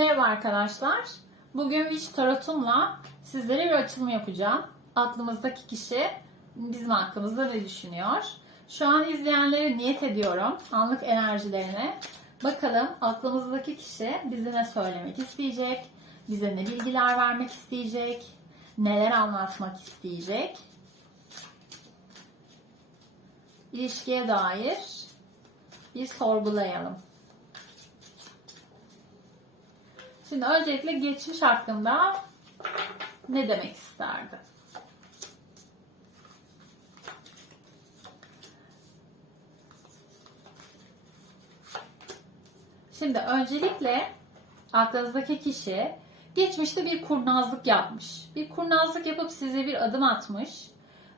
Merhaba arkadaşlar. Bugün Witch Tarot'umla sizlere bir açılım yapacağım. Aklımızdaki kişi bizim hakkımızda ne düşünüyor? Şu an izleyenlere niyet ediyorum anlık enerjilerine. Bakalım aklımızdaki kişi bize ne söylemek isteyecek? Bize ne bilgiler vermek isteyecek? Neler anlatmak isteyecek? İlişkiye dair bir sorgulayalım. Şimdi öncelikle geçmiş hakkında ne demek isterdi? Şimdi öncelikle aklınızdaki kişi geçmişte bir kurnazlık yapmış. Bir kurnazlık yapıp size bir adım atmış.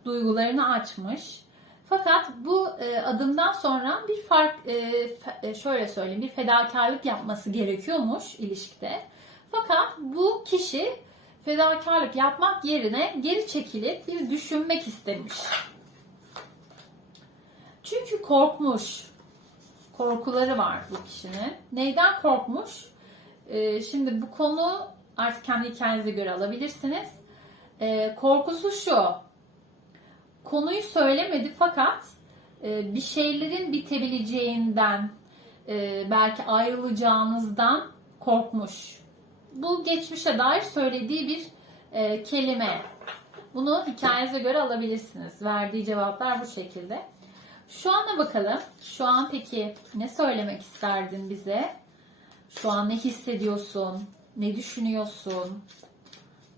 Duygularını açmış. Fakat bu e, adımdan sonra bir fark e, e, şöyle söyleyeyim bir fedakarlık yapması gerekiyormuş ilişkide. Fakat bu kişi fedakarlık yapmak yerine geri çekilip bir düşünmek istemiş. Çünkü korkmuş. Korkuları var bu kişinin. Neyden korkmuş? E, şimdi bu konu artık kendi hikayenize göre alabilirsiniz. E, korkusu şu konuyu söylemedi fakat e, bir şeylerin bitebileceğinden e, belki ayrılacağınızdan korkmuş. Bu geçmişe dair söylediği bir e, kelime. Bunu hikayenize göre alabilirsiniz. Verdiği cevaplar bu şekilde. Şu anda bakalım. Şu an peki ne söylemek isterdin bize? Şu an ne hissediyorsun? Ne düşünüyorsun?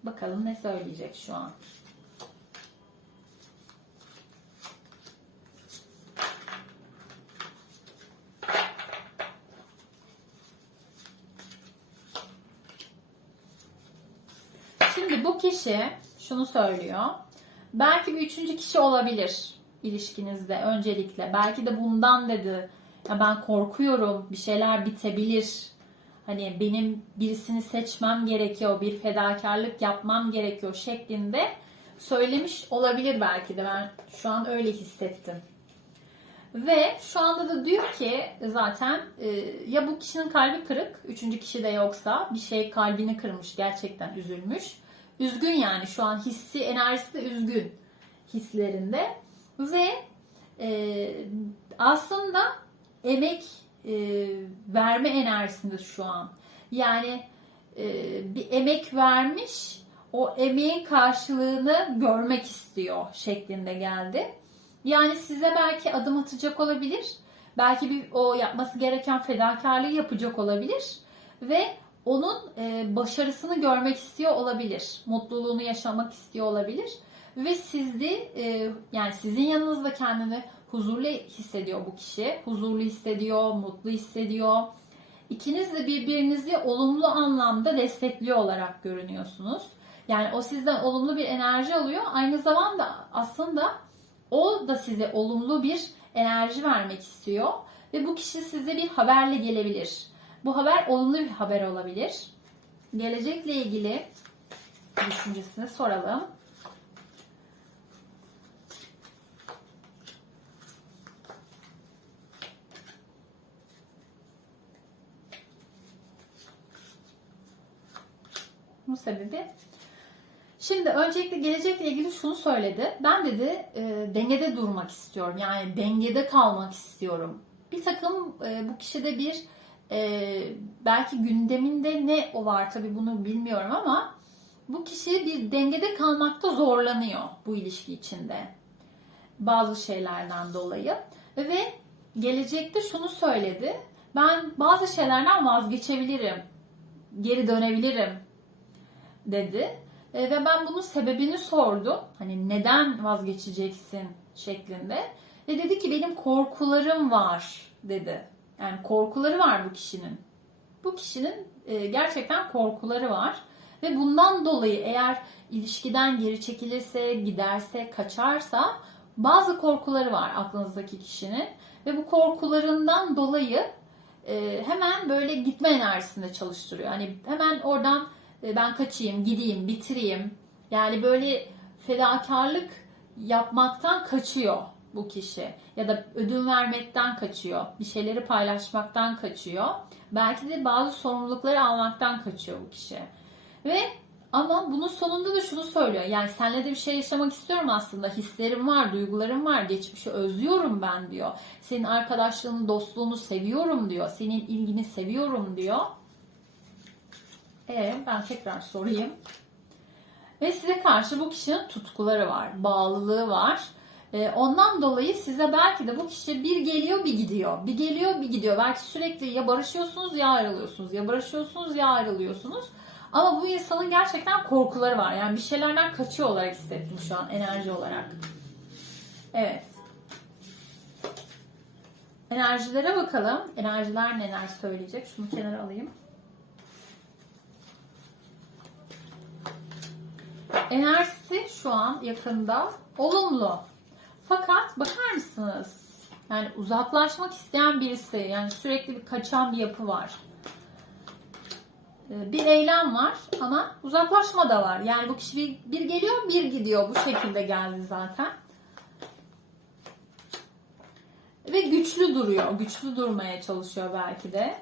Bakalım ne söyleyecek şu an. Bu kişi şunu söylüyor. Belki bir üçüncü kişi olabilir ilişkinizde öncelikle. Belki de bundan dedi. Ya ben korkuyorum bir şeyler bitebilir. Hani benim birisini seçmem gerekiyor, bir fedakarlık yapmam gerekiyor şeklinde söylemiş olabilir belki de. Ben şu an öyle hissettim. Ve şu anda da diyor ki zaten e, ya bu kişinin kalbi kırık, üçüncü kişi de yoksa bir şey kalbini kırmış, gerçekten üzülmüş. Üzgün yani şu an hissi, enerjisi de üzgün hislerinde. Ve e, aslında emek e, verme enerjisinde şu an. Yani e, bir emek vermiş, o emeğin karşılığını görmek istiyor şeklinde geldi. Yani size belki adım atacak olabilir. Belki bir o yapması gereken fedakarlığı yapacak olabilir ve onun e, başarısını görmek istiyor olabilir. Mutluluğunu yaşamak istiyor olabilir ve sizde e, yani sizin yanınızda kendini huzurlu hissediyor bu kişi. Huzurlu hissediyor, mutlu hissediyor. İkiniz de birbirinizi olumlu anlamda destekliyor olarak görünüyorsunuz. Yani o sizden olumlu bir enerji alıyor. Aynı zamanda aslında o da size olumlu bir enerji vermek istiyor ve bu kişi size bir haberle gelebilir. Bu haber olumlu bir haber olabilir. Gelecekle ilgili düşüncesini soralım. Bu sebebi Şimdi öncelikle gelecekle ilgili şunu söyledi. Ben dedi e, dengede durmak istiyorum. Yani dengede kalmak istiyorum. Bir takım e, bu kişide bir e, belki gündeminde ne o var tabi bunu bilmiyorum ama bu kişi bir dengede kalmakta zorlanıyor bu ilişki içinde. Bazı şeylerden dolayı. Ve gelecekte şunu söyledi. Ben bazı şeylerden vazgeçebilirim. Geri dönebilirim dedi. E, ve ben bunun sebebini sordum. Hani neden vazgeçeceksin şeklinde. Ve dedi ki benim korkularım var dedi. Yani korkuları var bu kişinin. Bu kişinin e, gerçekten korkuları var. Ve bundan dolayı eğer ilişkiden geri çekilirse, giderse, kaçarsa bazı korkuları var aklınızdaki kişinin. Ve bu korkularından dolayı e, hemen böyle gitme enerjisinde çalıştırıyor. Hani hemen oradan e, ben kaçayım, gideyim, bitireyim. Yani böyle fedakarlık yapmaktan kaçıyor bu kişi ya da ödün vermekten kaçıyor, bir şeyleri paylaşmaktan kaçıyor. Belki de bazı sorumlulukları almaktan kaçıyor bu kişi. Ve ama bunun sonunda da şunu söylüyor. Yani senle de bir şey yaşamak istiyorum aslında. Hislerim var, duygularım var. Geçmişi özlüyorum ben diyor. Senin arkadaşlığını, dostluğunu seviyorum diyor. Senin ilgini seviyorum diyor. E ben tekrar sorayım. Ve size karşı bu kişinin tutkuları var, bağlılığı var. Ee, ondan dolayı size belki de bu kişi bir geliyor bir gidiyor. Bir geliyor bir gidiyor. Belki sürekli ya barışıyorsunuz ya ayrılıyorsunuz. Ya barışıyorsunuz ya ayrılıyorsunuz. Ama bu insanın gerçekten korkuları var. Yani bir şeylerden kaçıyor olarak hissettim şu an enerji olarak. Evet. Enerjilere bakalım. Enerjiler neler söyleyecek? Şunu kenara alayım. Enerjisi şu an yakında olumlu. Fakat bakar mısınız? Yani uzaklaşmak isteyen birisi, yani sürekli bir kaçan bir yapı var. Ee, Bir eylem var ama uzaklaşma da var. Yani bu kişi bir, bir geliyor, bir gidiyor. Bu şekilde geldi zaten. Ve güçlü duruyor. Güçlü durmaya çalışıyor belki de.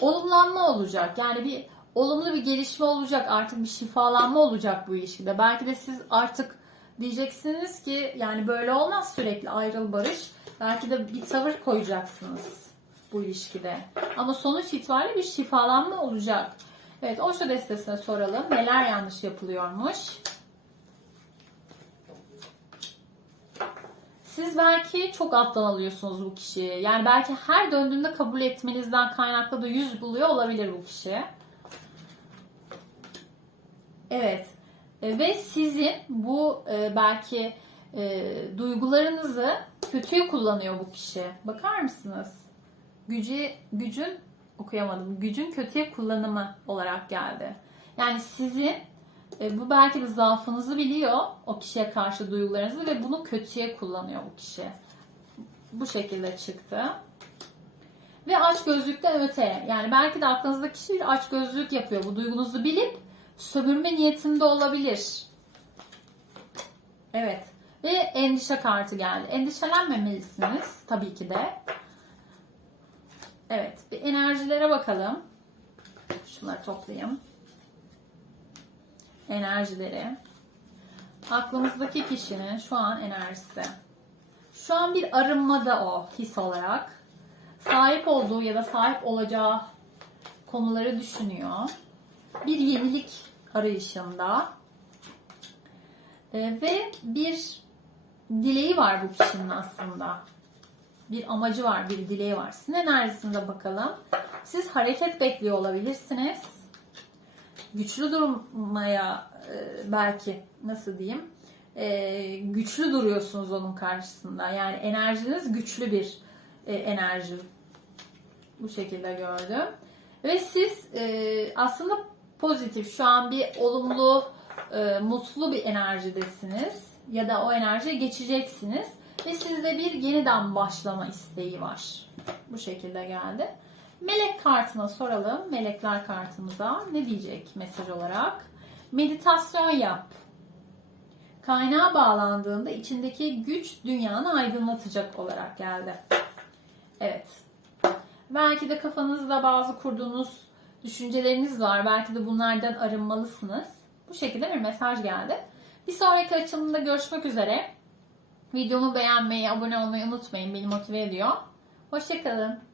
Olumlanma olacak. Yani bir olumlu bir gelişme olacak. Artık bir şifalanma olacak bu ilişkide. Belki de siz artık diyeceksiniz ki yani böyle olmaz sürekli ayrıl barış. Belki de bir tavır koyacaksınız bu ilişkide. Ama sonuç itibariyle bir şifalanma olacak. Evet Osho destesine soralım. Neler yanlış yapılıyormuş? Siz belki çok alttan alıyorsunuz bu kişiyi. Yani belki her döndüğünde kabul etmenizden kaynaklı da yüz buluyor olabilir bu kişi. Evet. E, Ve sizin bu e, belki e, duygularınızı kötüye kullanıyor bu kişi. Bakar mısınız? Gücü, gücün okuyamadım. Gücün kötüye kullanımı olarak geldi. Yani sizin e, bu belki de zaafınızı biliyor o kişiye karşı duygularınızı ve bunu kötüye kullanıyor bu kişi. Bu şekilde çıktı. Ve aç gözlükten öte. Yani belki de aklınızdaki kişi bir aç gözlük yapıyor. Bu duygunuzu bilip sömürme niyetinde olabilir. Evet. Ve endişe kartı geldi. Endişelenmemelisiniz tabii ki de. Evet. Bir enerjilere bakalım. Şunları toplayayım. Enerjileri. Aklımızdaki kişinin şu an enerjisi. Şu an bir arınmada o his olarak. Sahip olduğu ya da sahip olacağı konuları düşünüyor. Bir yenilik arayışında. Ee, ve bir dileği var bu kişinin aslında. Bir amacı var, bir dileği var. Sizin enerjisinde bakalım. Siz hareket bekliyor olabilirsiniz. Güçlü durmaya e, belki nasıl diyeyim e, güçlü duruyorsunuz onun karşısında. Yani enerjiniz güçlü bir e, enerji. Bu şekilde gördüm. Ve siz e, aslında pozitif, şu an bir olumlu, e, mutlu bir enerjidesiniz. Ya da o enerjiye geçeceksiniz. Ve sizde bir yeniden başlama isteği var. Bu şekilde geldi. Melek kartına soralım. Melekler kartımıza ne diyecek mesaj olarak? Meditasyon yap. Kaynağa bağlandığında içindeki güç dünyanı aydınlatacak olarak geldi. Evet. Belki de kafanızda bazı kurduğunuz düşünceleriniz var. Belki de bunlardan arınmalısınız. Bu şekilde bir mesaj geldi. Bir sonraki açılımda görüşmek üzere. Videomu beğenmeyi, abone olmayı unutmayın. Beni motive ediyor. Hoşçakalın.